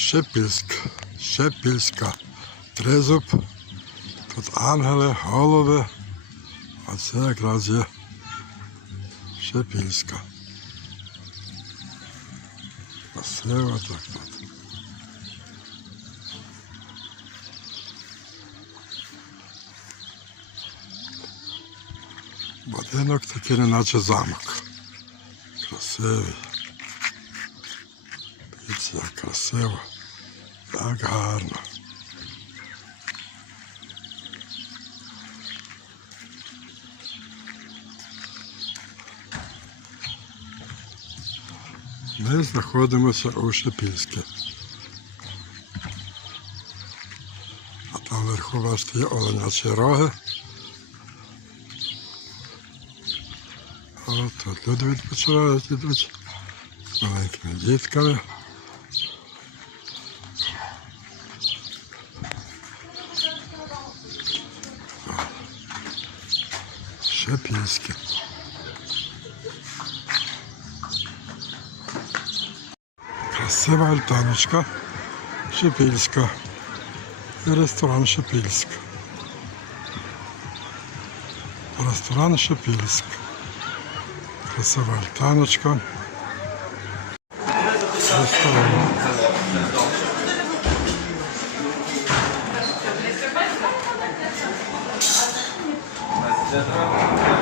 Шепільськ, Шепільська, Тризуб. Тут ангели, голуби. А це якраз є Шепільська. Красиво так тут. Будинок такий, неначе замок. Красивий. Дивіться, як красиво, як гарно. Ми знаходимося у Шепільське. А там вверху бачите є оленячі роги. От тут люди відпочивають ідуть з маленькими дітками. Шепільське. Красива альтаночка Шепільська. Ресторан Шепільськ. Ресторан Шепільськ. Красива альтаночка. Ресторан. जतरा